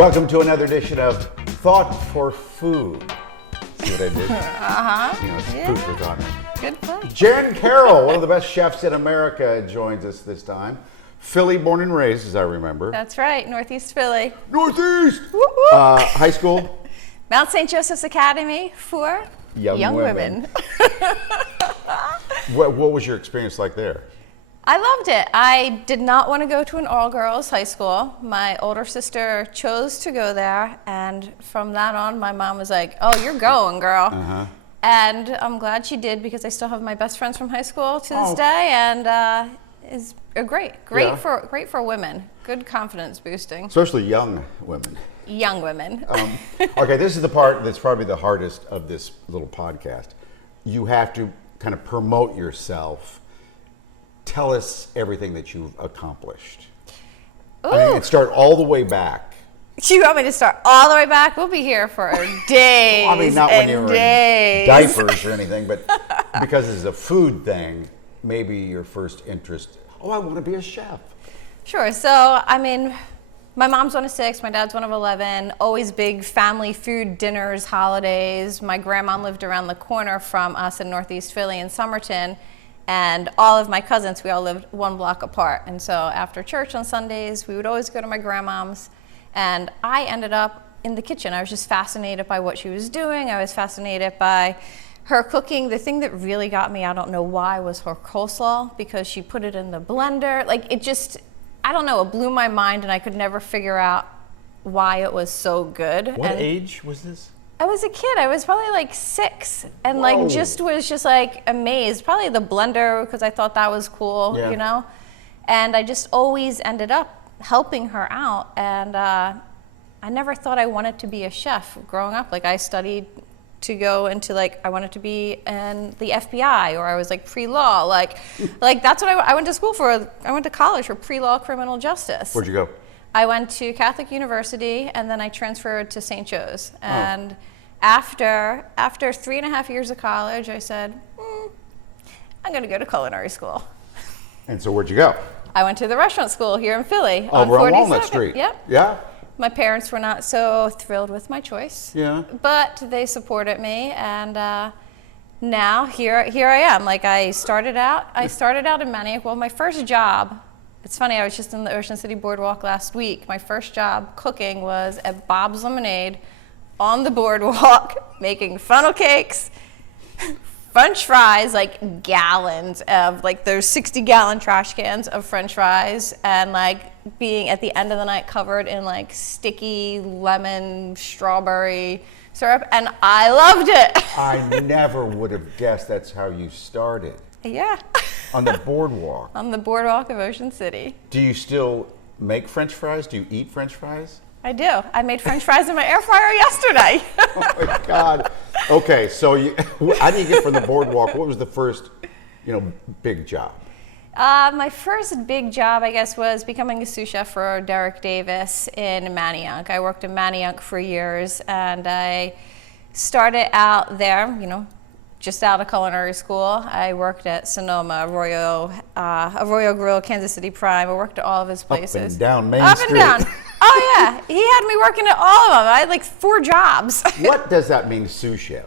Welcome to another edition of Thought for Food. See what I did? It's food for thought. Good point. Jen Carroll, one of the best chefs in America, joins us this time. Philly born and raised, as I remember. That's right, Northeast Philly. Northeast! Whoop, whoop. High school? Mount St. Joseph's Academy for young women. What was your experience like there? I loved it. I did not want to go to an all-girls high school. My older sister chose to go there, and from that on, my mom was like, "Oh, you're going, girl." Uh-huh. And I'm glad she did, because I still have my best friends from high school to this day, and is great for women. Good confidence boosting. Especially young women. Young women. Okay, this is the part that's probably the hardest of this little podcast. You have to kind of promote yourself. Tell us everything that you've accomplished. Ooh. I mean, start all the way back. You want me to start all the way back? We'll be here for days. I mean, not when you were days. in diapers or anything, but because it's a food thing, maybe your first interest, I want to be a chef. Sure. So, I mean, my mom's one of 6, my dad's one of 11, always big family food dinners, holidays. My grandma lived around the corner from us in Northeast Philly in Somerton. And all of my cousins, we all lived one block apart. And so after church on Sundays, we would always go to my grandmom's. And I ended up in the kitchen. I was just fascinated by what she was doing. I was fascinated by her cooking. The thing that really got me, I don't know why, was her coleslaw, because she put it in the blender. Like, it just, I don't know, it blew my mind, and I could never figure out why it was so good. What age was this? I was a kid. I was probably like 6, and Whoa. like was just like amazed. Probably the blender, because I thought that was cool, you know. And I just always ended up helping her out, and I never thought I wanted to be a chef growing up. Like, I studied to go into, like, I wanted to be in the FBI, or I was like pre-law. Like that's what I went to school for. I went to college for pre-law criminal justice. Where'd you go? I went to Catholic University, and then I transferred to St. Joe's. And after 3.5 years of college, I said, I'm going to go to culinary school. And so where'd you go? I went to the restaurant school here in Philly. Over on 42nd. Walnut Street. Yep. Yeah? My parents were not so thrilled with my choice. Yeah. But they supported me, and now here I am. Like, I started out in Manioc. Well, my first job, it's funny, I was just in the Ocean City Boardwalk last week. My first job cooking was at Bob's Lemonade on the boardwalk, making funnel cakes, French fries, like gallons of, like, there's 60-gallon trash cans of French fries, and like being at the end of the night covered in like sticky lemon strawberry syrup, and I loved it. I never would have guessed that's how you started. Yeah. On the boardwalk. On the boardwalk of Ocean City. Do you still make French fries? Do you eat French fries? I do. I made French fries in my air fryer yesterday. Oh my God. Okay, so how do you get from the boardwalk? What was the first, big job? My first big job, I guess, was becoming a sous chef for Derek Davis in Manioc. I worked in Manioc for years, and I started out there, just out of culinary school. I worked at Sonoma, Arroyo Grill, Kansas City Prime. I worked at all of his places. Up and down Main Up Street. and down. Oh yeah, he had me working at all of them. I had like 4 jobs. What does that mean, sous chef?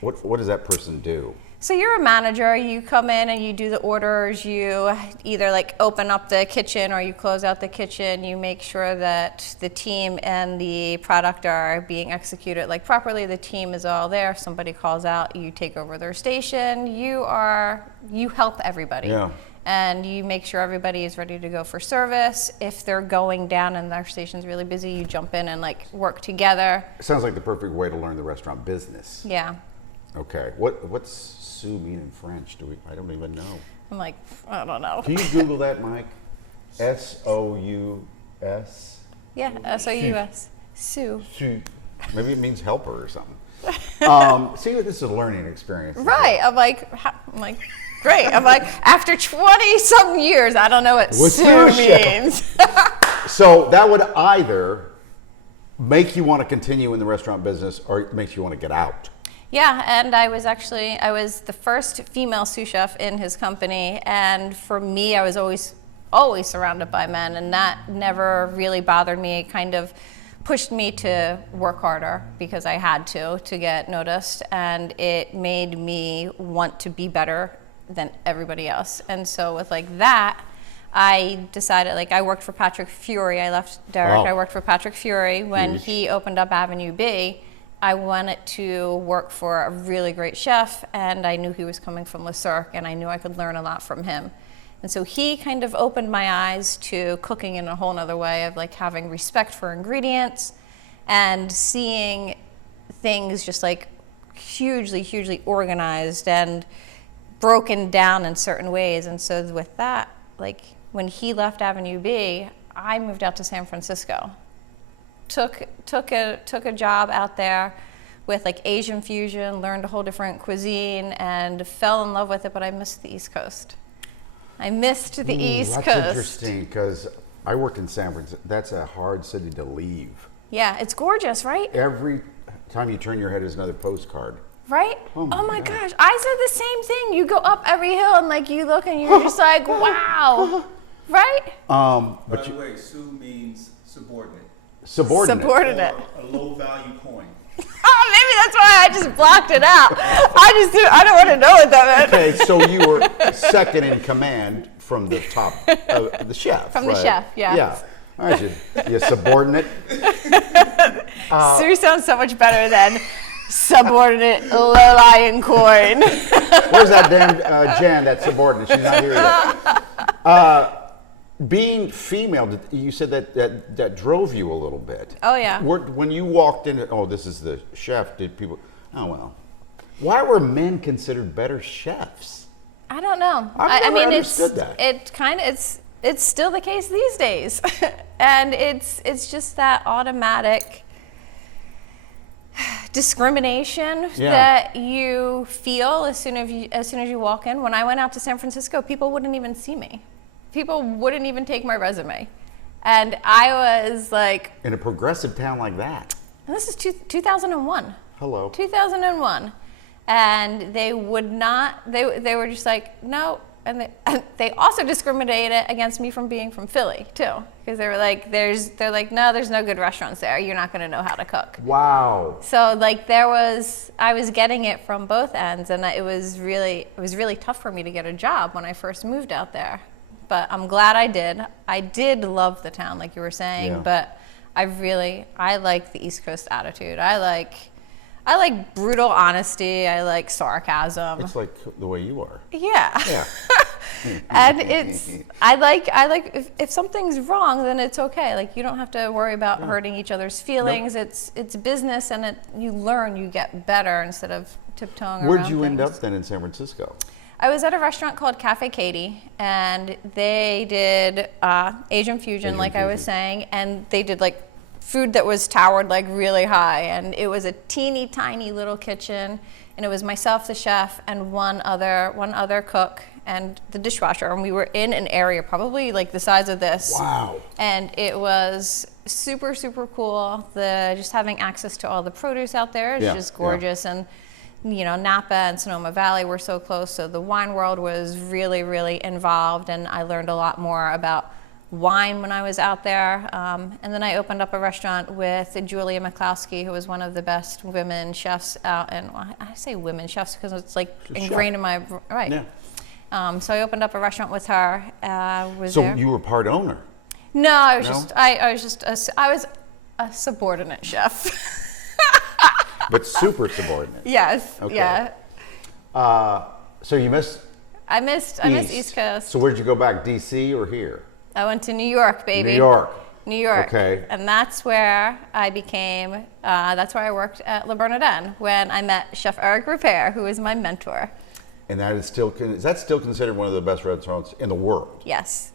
What does that person do? So you're a manager. You come in and you do the orders. You either like open up the kitchen or you close out the kitchen. You make sure that the team and the product are being executed like properly. The team is all there. If somebody calls out, you take over their station. You help everybody. Yeah. And you make sure everybody is ready to go for service. If they're going down and their station's really busy, you jump in and like work together. Sounds like the perfect way to learn the restaurant business. Yeah. Okay. What's sous mean in French? I don't even know. I'm like, I don't know. Can you Google that, Mike? S-O-U-S? Yeah, S-O-U-S. Sous. Sous. Maybe it means helper or something. See, this is a learning experience. Right. I'm like, great. I'm like, after 20-something years, I don't know what sous means. So that would either make you want to continue in the restaurant business or it makes you want to get out. Yeah, and I was the first female sous chef in his company, and for me, I was always surrounded by men, and that never really bothered me. It kind of pushed me to work harder because I had to get noticed, and it made me want to be better than everybody else. And so with like that, I decided, like, I worked for Patrick Fury. I left Derrick. Oh. I worked for Patrick Fury when he opened up Avenue B. I wanted to work for a really great chef, and I knew he was coming from Le Cirque, and I knew I could learn a lot from him. And so he kind of opened my eyes to cooking in a whole nother way of like having respect for ingredients and seeing things just like hugely organized and broken down in certain ways. And so with that, like when he left Avenue B, I moved out to San Francisco. Took a job out there with like Asian fusion, learned a whole different cuisine, and fell in love with it, but I missed the East Coast. I missed the East Coast. That's interesting, because I worked in San Francisco. That's a hard city to leave. Yeah, it's gorgeous, right? Every time you turn your head is another postcard. Right? Oh my gosh, I said the same thing. You go up every hill and like you look and you're just like, wow. Right? But By the way, Sue means subordinate. Subordinate. Or a low value coin. Oh, maybe that's why I just blocked it out. I don't want to know what that meant. Okay, so you were second in command from the top, the chef. From right? the chef, yeah. Yeah. All right, you subordinate. Sue sounds so much better than subordinate low-lying coin. Where's that damn Jan, that subordinate? She's not here yet. Being female, you said that drove you a little bit. Oh, yeah. When you walked in, oh, this is the chef, did people, oh, well. Why were men considered better chefs? I don't know. I've never understood that. that. It's still the case these days. And it's just that automatic discrimination that you feel as soon as you walk in. When I went out to San Francisco, people wouldn't even see me. People wouldn't even take my resume. And I was like... In a progressive town like that. And this is 2001. Hello. 2001. And they would not, they were just like, no. And they also discriminated against me from being from Philly, too. Because they were like, they're like, no, there's no good restaurants there. You're not going to know how to cook. Wow. So like I was getting it from both ends. And it was really tough for me to get a job when I first moved out there. But I'm glad I did. I did love the town, like you were saying, but I like the East Coast attitude. I like brutal honesty. I like sarcasm. It's like the way you are. Yeah. Yeah. And I like if something's wrong, then it's okay. Like you don't have to worry about hurting each other's feelings. Nope. It's business, and you learn, you get better instead of tiptoeing around. Where'd you end things. up then in San Francisco? I was at a restaurant called Cafe Katie, and they did Asian fusion, like I was saying, and they did like food that was towered like really high, and it was a teeny tiny little kitchen, and it was myself, the chef, and one other cook and the dishwasher, and we were in an area probably like the size of this. Wow. And it was super cool. Just having access to all the produce out there is just gorgeous, and Napa and Sonoma Valley were so close, so the wine world was really involved, and I learned a lot more about wine when I was out there. And then I opened up a restaurant with Julia McCloskey, who was one of the best women chefs out, and I say women chefs because it's like ingrained in my, right. Yeah. So I opened up a restaurant with her. You were part owner? No, I was a subordinate chef. But super subordinate. Yes. Okay. Yeah. So you missed. I missed East Coast. So where did you go back? DC or here? I went to New York, baby. New York. New York. Okay. And that's where I became. That's where I worked at Le Bernardin when I met Chef Jerrick-Report, who is my mentor. And that is still considered one of the best restaurants in the world. Yes.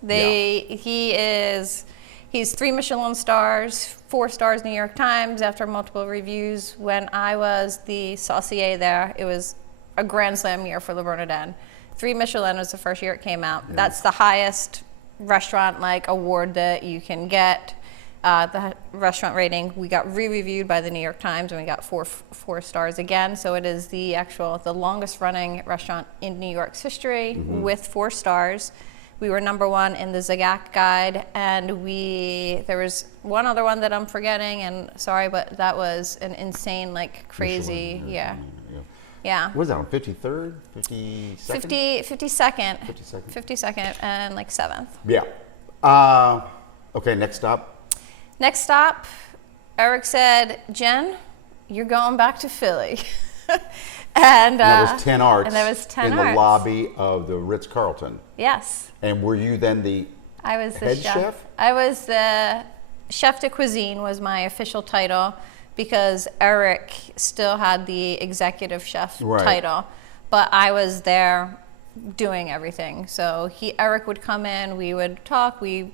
He's 3 Michelin stars, 4 stars New York Times after multiple reviews. When I was the saucier there, it was a grand slam year for Le Bernardin. 3 Michelin was the first year it came out. Yeah. That's the highest restaurant award that you can get. The restaurant rating, we got re-reviewed by the New York Times, and we got 4 stars again. So it is the longest running restaurant in New York's history with 4 stars. We were #1 in the Zagak guide, and there was one other one that I'm forgetting, and sorry, but that was an insane, like crazy, Michelin, yeah. Yeah. What was that on 53rd, 52nd? 52nd. 52nd. 52nd and like 7th. Yeah. Okay, next stop. Next stop, Eric said, Jen, you're going back to Philly. And that was 10 Arts. And that was 10 in Arts. the lobby of the Ritz-Carlton. Yes. And were you then the I was the head chef. chef? I was the chef de cuisine was my official title, because Eric still had the executive chef title, but I was there doing everything. So Eric would come in, we would talk, we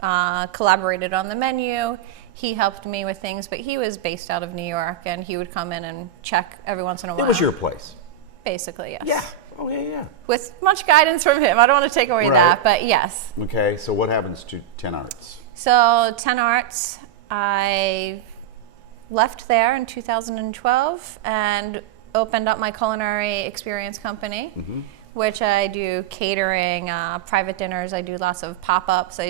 collaborated on the menu. He helped me with things, but he was based out of New York, and he would come in and check every once in a while. It was your place. Basically, yes. Yeah. Oh, yeah. With much guidance from him. I don't want to take away that, but yes. Okay, so what happens to 10 Arts? So 10 Arts, I left there in 2012 and opened up my culinary experience company, which I do catering, private dinners. I do lots of pop-ups.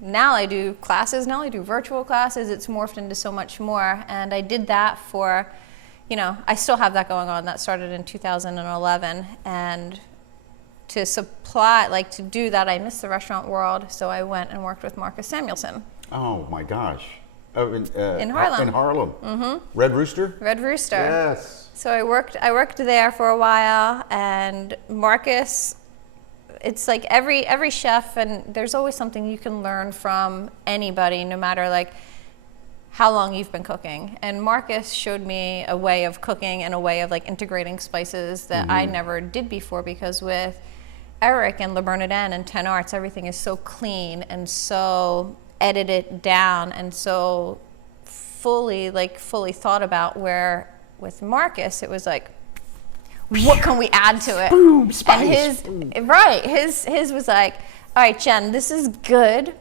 Now I do classes. Now I do virtual classes. It's morphed into so much more. And I did that for, I still have that going on. That started in 2011. And to do that, I missed the restaurant world. So I went and worked with Marcus Samuelson. Oh, my gosh. In Harlem. In Harlem. Red Rooster? Red Rooster. Yes. So I worked there for a while, and Marcus, it's like every chef, and there's always something you can learn from anybody, no matter like how long you've been cooking. And Marcus showed me a way of cooking and a way of like integrating spices that I never did before, because with Eric and Le Bernardin and 10 Arts, everything is so clean and so edited down and so fully thought about, where with Marcus it was like, what can we add to it? Boom, spice. And his was like, all right, Jen, this is good,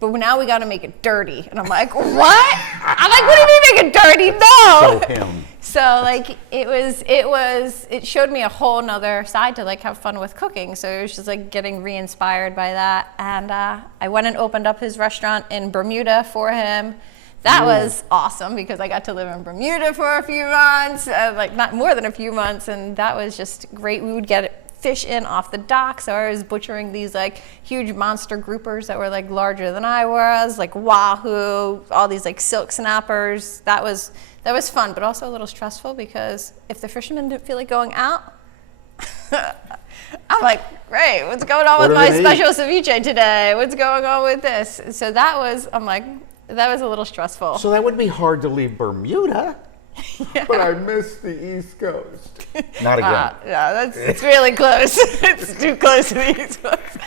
but now we got to make it dirty. And I'm like, what? I'm like, what do you mean make it dirty? No. So him. So like it showed me a whole nother side to like have fun with cooking. So it was just like getting re-inspired by that. And I went and opened up his restaurant in Bermuda for him. That was awesome, because I got to live in Bermuda for a few months, like not more than a few months, and that was just great. We would get fish in off the dock, so I was butchering these like huge monster groupers that were like larger than I was, like wahoo, all these like silk snappers. That was fun, but also a little stressful, because if the fishermen didn't feel like going out, I'm like, great, what's going on with my special ceviche today? What's going on with this? So that was a little stressful. So that would be hard to leave Bermuda. Yeah. But I miss the East Coast. Not again. It's really close. It's too close to the East Coast.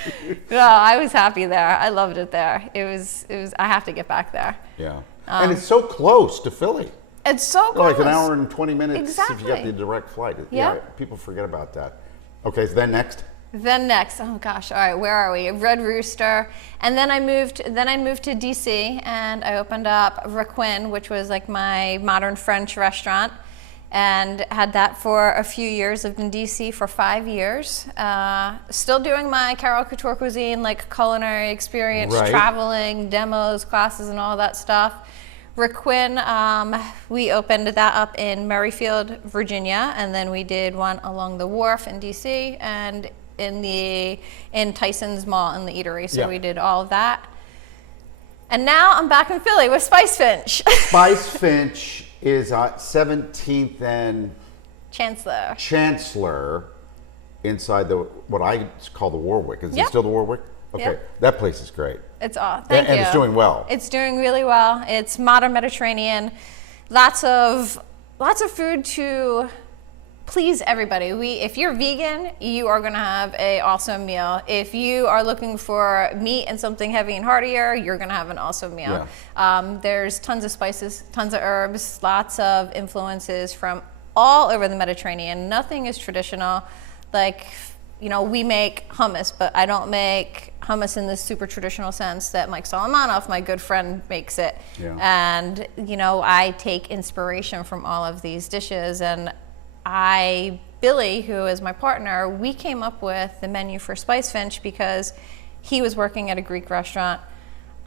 No, I was happy there. I loved it there. It was. I have to get back there. Yeah. And it's so close to Philly. It's so close. Like an hour and 20 minutes exactly. if you got the direct flight. Yeah. People forget about that. Okay, so then next. Oh gosh, all right, where are we? Red Rooster, and then I moved to DC, and I opened up Requin, which was like my modern French restaurant, and had that for a few years. Lived in DC for 5 years. Still doing my Carroll Couture Cuisine, like culinary experience, traveling, demos, classes, and all that stuff. Requin, we opened that up in Merrifield, Virginia, and then we did one along the wharf in DC, and in Tyson's Mall in the eatery. So we did all of that. And now I'm back in Philly with Spice Finch. Spice Finch is 17th and Chancellor inside what I call the Warwick. Is it still the Warwick? Okay, that place is great. It's awesome. Thank you. And it's doing well. It's doing really well. It's modern Mediterranean. Lots of food to please everybody. If you're vegan, you are gonna have an awesome meal. If you are looking for meat and something heavy and heartier, you're gonna have an awesome meal. Yeah. There's tons of spices, tons of herbs, lots of influences from all over the Mediterranean. Nothing is traditional. Like, we make hummus, but I don't make hummus in this super traditional sense that Mike Solomonov, my good friend, makes it. Yeah. And, I take inspiration from all of these dishes, and I Billy, who is my partner, we came up with the menu for Spice Finch because he was working at a Greek restaurant.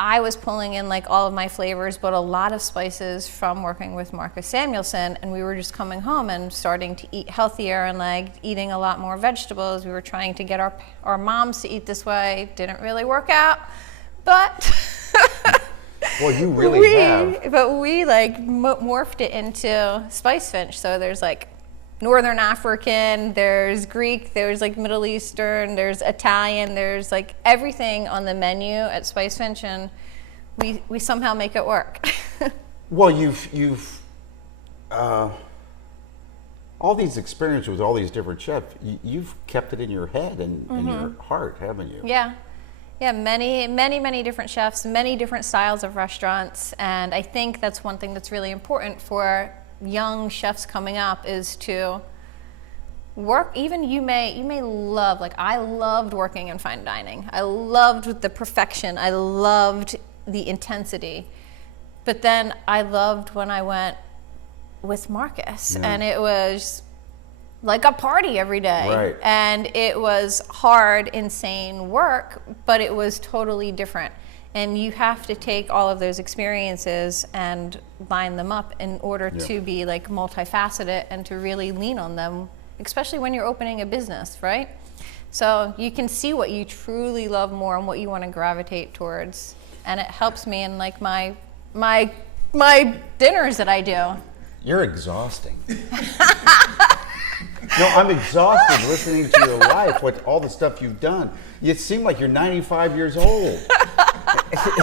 I was pulling in like all of my flavors, but a lot of spices from working with Marcus Samuelson, and we were just coming home and starting to eat healthier and like eating a lot more vegetables. We were trying to get our moms to eat this way. Didn't really work out, but Well, you really have. But we like morphed it into Spice Finch. So there's like Northern African, there's Greek, there's like Middle Eastern, there's Italian, there's like everything on the menu at Spice Finch, and we somehow make it work. Well, you've all these experiences with all these different chefs. You've kept it in your head and in your heart, haven't you? Yeah. Yeah, many different chefs, many different styles of restaurants, and I think that's one thing that's really important for young chefs coming up is to work. Even you may love, like I loved working in fine dining. I loved the perfection. I loved the intensity. But then I loved when I went with Marcus, and it was like a party every day. Right. And it was hard, insane work, but it was totally different. And you have to take all of those experiences and line them up in order to be like multifaceted and to really lean on them, especially when you're opening a business, right? So you can see what you truly love more and what you want to gravitate towards. And it helps me in like my dinners that I do. You're exhausting. No, I'm exhausted listening to your life, what all the stuff you've done. You seem like you're 95 years old.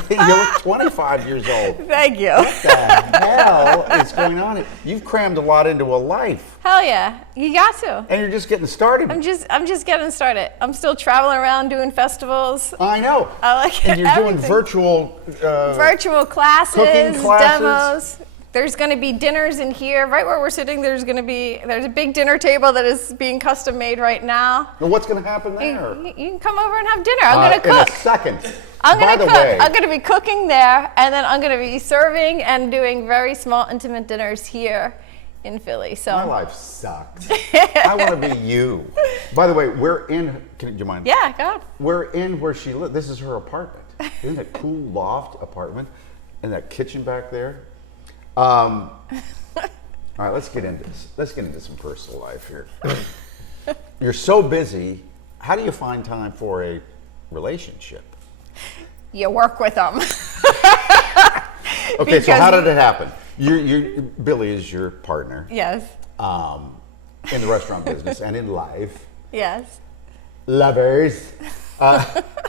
You look 25 years old. Thank you. What the hell is going on? You've crammed a lot into a life. Hell yeah, you got to. And you're just getting started. I'm just getting started. I'm still traveling around doing festivals. I know. I like and you're everything. doing virtual classes, cooking classes. demos. There's going to be dinners in here, right where we're sitting. There's a big dinner table that is being custom made right now. Well, what's going to happen there? You can come over and have dinner. I'm going to cook. In a second. I'm going to By the cook. way, I'm going to be cooking there, and then I'm going to be serving and doing very small, intimate dinners here in Philly. So my life sucks. I want to be you. By the way, we're in. Do you mind? yeah, God. We're in where she lives. This is her apartment. Isn't it a cool loft apartment? And that kitchen back there. All right, let's get into this. Let's get into some personal life here. You're so busy. How do you find time for a relationship? You work with them. Okay, so how did it happen? Billy is your partner. Yes. In the restaurant business and in life. Yes. Lovers.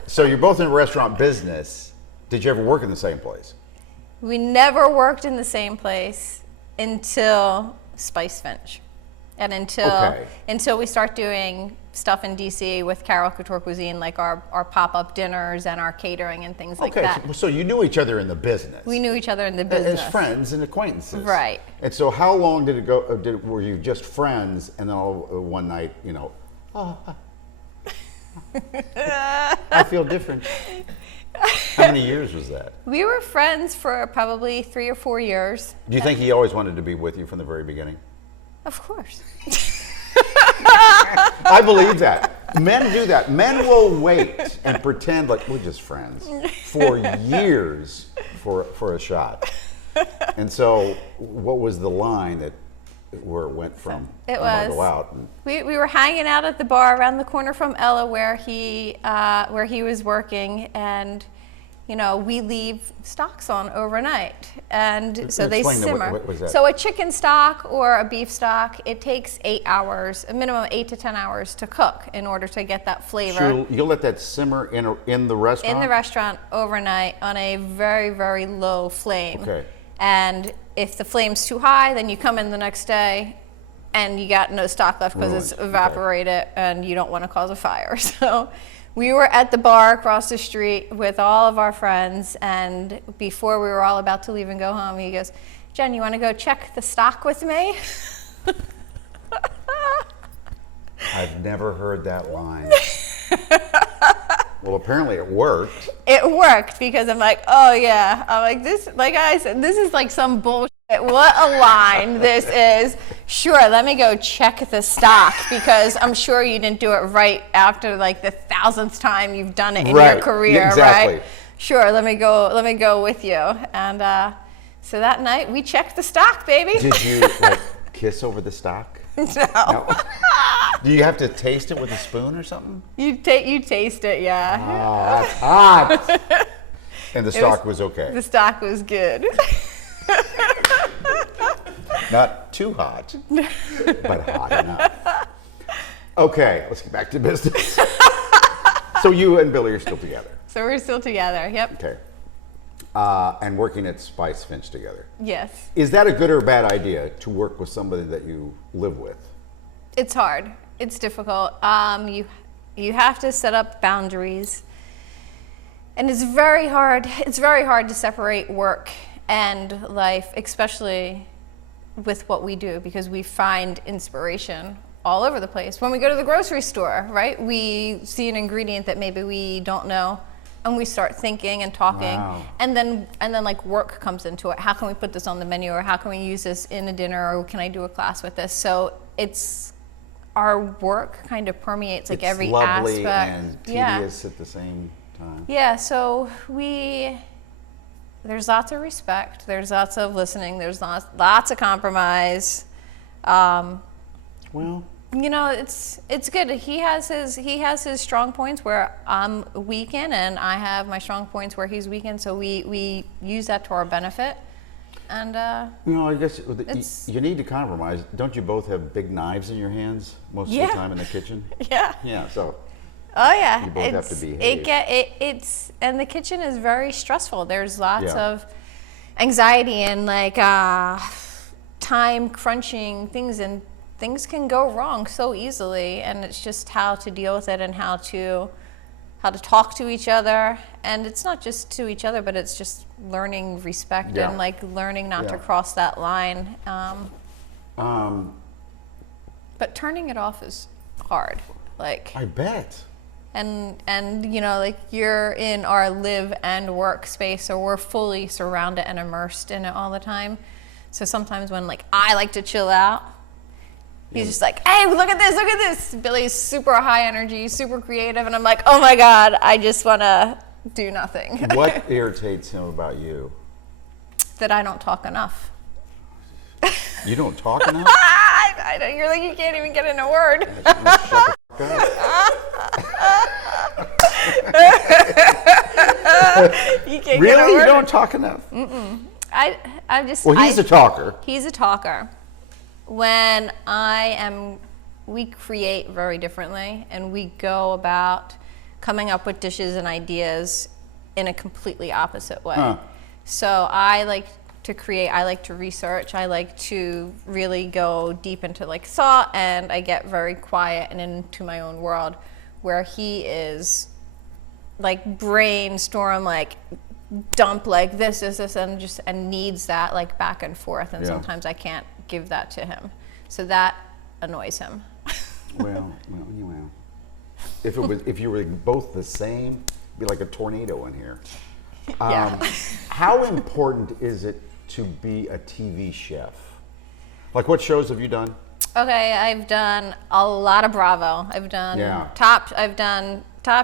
So you're both in the restaurant business. Did you ever work in the same place? We never worked in the same place until Spice Finch. And until we start doing stuff in DC with Carroll Couture Cuisine, like our pop-up dinners and our catering and things like that. Okay, so you knew each other in the business. We knew each other in the business. As friends and acquaintances. Right. And so how long did it go, were you just friends and then one night, I feel different. How many years was that? We were friends for probably 3 or 4 years. Do you think he always wanted to be with you from the very beginning? Of course. I believe that. Men do that. Men will wait and pretend like we're just friends for years for a shot. And so what was the line where it went from it was, was go out? We were hanging out at the bar around the corner from Ella where he was working, and we leave stocks on overnight, and so they simmer. What was that? So a chicken stock or a beef stock, it takes 8 hours, a minimum of 8 to 10 hours to cook in order to get that flavor. So you'll let that simmer in the restaurant? In the restaurant overnight on a very, very low flame. Okay. And if the flame's too high, then you come in the next day and you got no stock left because it's evaporated, and you don't want to cause a fire. So we were at the bar across the street with all of our friends, and before we were all about to leave and go home, he goes, "Jen, you want to go check the stock with me?" I've never heard that line. Well, apparently it worked. It worked because I'm like, oh yeah. I'm like, this, like I said, this is like some bullshit What a line this is. Sure, let me go check the stock because I'm sure you didn't do it right after like the 1,000th time you've done it in your career, exactly. right? Sure, let me go with you. And so that night we checked the stock, baby. Did you like kiss over the stock? No. Do you have to taste it with a spoon or something? You taste it, yeah. Oh, that's hot. And the stock was okay. The stock was good. Not too hot, but hot enough. Okay, let's get back to business. So you and Billy are still together. So we're still together, yep. Okay. And working at Spice Finch together. Yes. Is that a good or bad idea to work with somebody that you live with? It's hard. It's difficult. You have to set up boundaries. And it's very hard. It's very hard to separate work and life, especially with what we do, because we find inspiration all over the place. When we go to the grocery store, right, we see an ingredient that maybe we don't know, and we start thinking and talking. Wow. and then like work comes into it. How can we put this on the menu, or how can we use this in a dinner, or can I do a class with this? So it's our work kind of permeates like It's every lovely aspect. and tedious at the same time. Yeah, so there's lots of respect, there's lots of listening, there's lots of compromise. Well, You know, it's good. He has his strong points where I'm weak in, and I have my strong points where he's weak in. So we use that to our benefit. And you know, I guess it's- you need to compromise. Don't you both have big knives in your hands most of Yeah. the time in the kitchen? yeah. Yeah. So Oh yeah. You both have to behave. It's and the kitchen is very stressful. There's lots Yeah. of anxiety and like time crunching things, and things can go wrong so easily, and it's just how to deal with it and how to talk to each other. And it's not just to each other, but it's just learning respect Yeah. and like learning not to Yeah. cross that line. um, But turning it off is hard. Like I bet. and you know, like you're in our live and work space, so we're fully surrounded and immersed in it all the time. So sometimes when like I like to chill out, he's just like, hey, look at this. Billy's super high energy, super creative, and I'm like, oh my God, I just want to do nothing. What irritates him about you? That I don't talk enough. You don't talk enough? I know, you're like, you can't even get in a word. You can't get a Really? word. You don't talk enough? I just. Well, he's a talker. He's a talker. When we create very differently, and we go about coming up with dishes and ideas in a completely opposite way. Huh. So I like to create, I like to research, I like to really go deep into like thought, and I get very quiet and into my own world, where he is like brainstorm, like dump like this, and needs that like back and forth, and Yeah. sometimes I can't give that to him. So that annoys him. Well. If you were both the same, it'd be like a tornado in here. Yeah. How important is it to be a TV chef? Like, what shows have you done? Okay, I've done a lot of Bravo. I've done Yeah. Top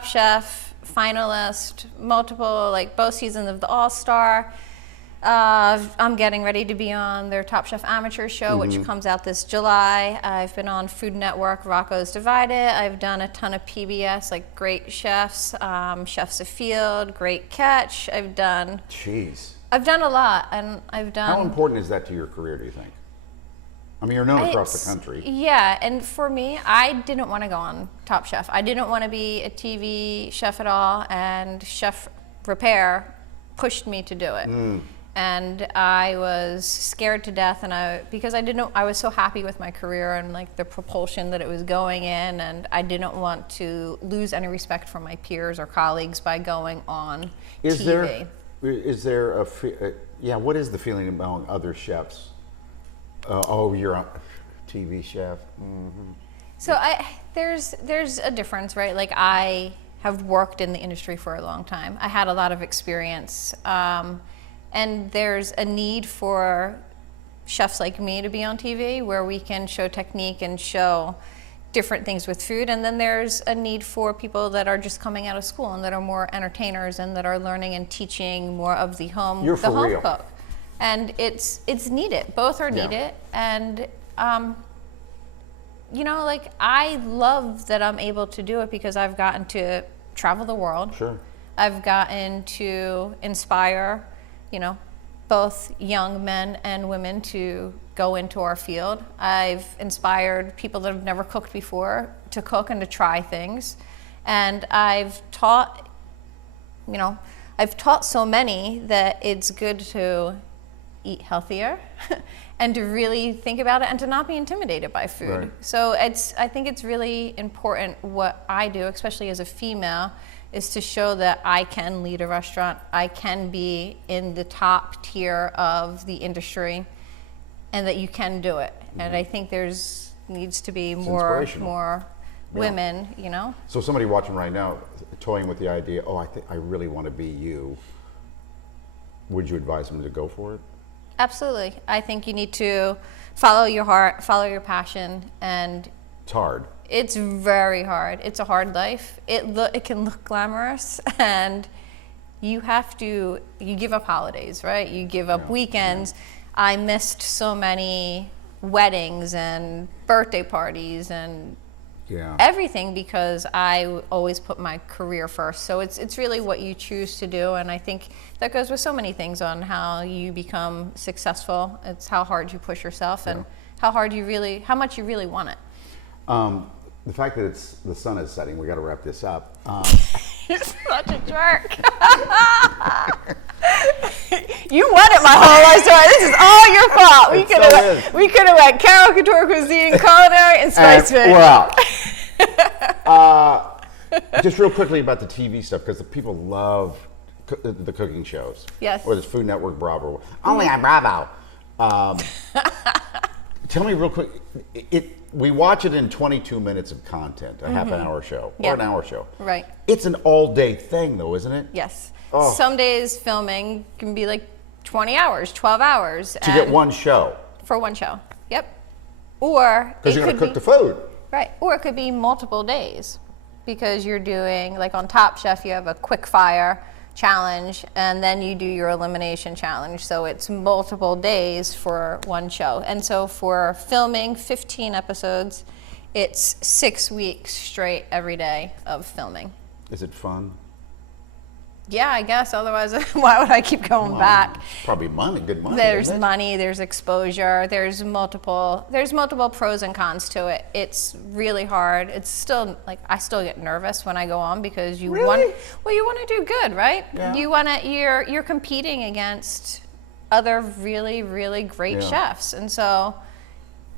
Chef, finalist, multiple, like both seasons of the All Star. I'm getting ready to be on their Top Chef Amateur show, which comes out this July. I've been on Food Network, Rocco's Divided. I've done a ton of PBS, like Great Chefs, Chefs Afield, Great Catch. Jeez. I've done a lot, and I've done. How important is that to your career, do you think? I mean, you're known across the country. Yeah, and for me, I didn't want to go on Top Chef. I didn't want to be a TV chef at all, and Chef Repair pushed me to do it. And I was scared to death, because I was so happy with my career and like the propulsion that it was going in, and I didn't want to lose any respect from my peers or colleagues by going on TV. What is the feeling among other chefs? You're a TV chef. Mm-hmm. So there's a difference, right? Like I have worked in the industry for a long time. I had a lot of experience. And there's a need for chefs like me to be on TV, where we can show technique and show different things with food. And then there's a need for people that are just coming out of school and that are more entertainers and that are learning and teaching more of the home, You're the for home real. cook. And it's needed. Both are Yeah. needed. And you know, like, I love that I'm able to do it because I've gotten to travel the world. Sure. I've gotten to inspire, you know, both young men and women to go into our field. I've inspired people that have never cooked before to cook and to try things. And I've taught, you know, I've taught so many that it's good to eat healthier and to really think about it and to not be intimidated by food. Right. So I think it's really important what I do, especially as a female, is to show that I can lead a restaurant, I can be in the top tier of the industry, and that you can do it. And I think needs to be more inspirational. women, you know? So somebody watching right now, toying with the idea, oh, I really want to be you. Would you advise them to go for it? Absolutely. I think you need to follow your heart, follow your passion, and It's hard. it's very hard. It's a hard life. It can look glamorous, and you give up holidays, right? You give up weekends. I missed so many weddings and birthday parties and Yeah. everything because I always put my career first. So it's really what you choose to do, and I think that goes with so many things on how you become successful. It's how hard you push yourself and how much you really want it. The fact that the sun is setting, we got to wrap this up. You're such a jerk. You wanted my whole life story. This is all your fault. We could have went Carroll Couture Cuisine, Culinary, and Spice Finch. Well, just real quickly about the TV stuff, because the people love the cooking shows. Yes. Or this Food Network Bravo. Only on Bravo. Tell me real quick, we watch it in 22 minutes of content, a half an hour show, or an hour show. Right. It's an all-day thing, though, isn't it? Yes. Oh. Some days filming can be like 20 hours, 12 hours. To get one show. For one show. Yep. Or Because you're going to cook the food. Right. Or it could be multiple days because you're doing, like on Top Chef, you have a quick fire challenge and then you do your elimination challenge. So it's multiple days for one show. And so for filming 15 episodes, it's 6 weeks straight every day of filming. Is it fun? Yeah, I guess. Otherwise, why would I keep going back? Probably money, good money. There's isn't it? money, there's exposure, there's multiple pros and cons to it. It's really hard. It's still like I still get nervous when I go on because you want to do good, right? Yeah. You're competing against other really, really great chefs. And so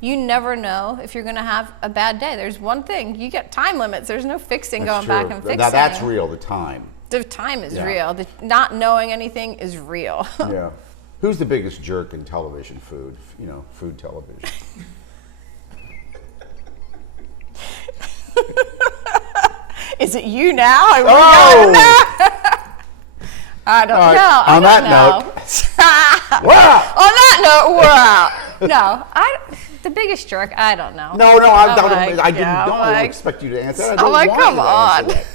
you never know if you're going to have a bad day. There's one thing, you get time limits. There's no fixing That's going true. back and fixing. Now that's real, the time. The time is real. The not knowing anything is real. Yeah. Who's the biggest jerk in television food? You know, food television. Is it you now? I don't All right, know. on that note. Wow. On that note, wow. No, the biggest jerk, I don't know. No, I didn't like, expect you to answer that. I I'm don't like, want come you to on. answer that.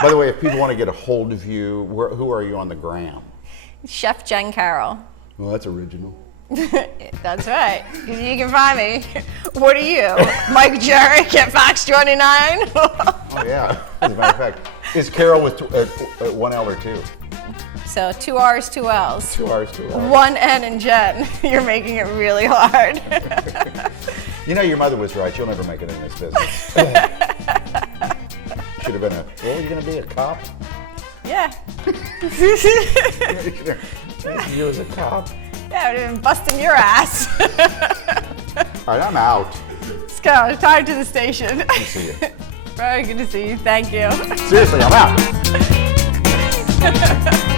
By the way, if people want to get a hold of you, who are you on the gram? Chef Jen Carroll. Well, that's original. That's right. You can find me. What are you? Mike Jerrick at Fox 29? Oh, yeah. As a matter of fact, is Carroll with one L or two? So 2 R's, 2 L's. 2 R's, 2 L's. 1 N and Jen. You're making it really hard. You know, your mother was right. You'll never make it in this business. Should have been you're going to be a cop? Yeah. You as a cop? Yeah, I would have been busting your ass. All right, I'm out. Let's go. Time to the station. Good to see you. Very good to see you. Thank you. Seriously, I'm out.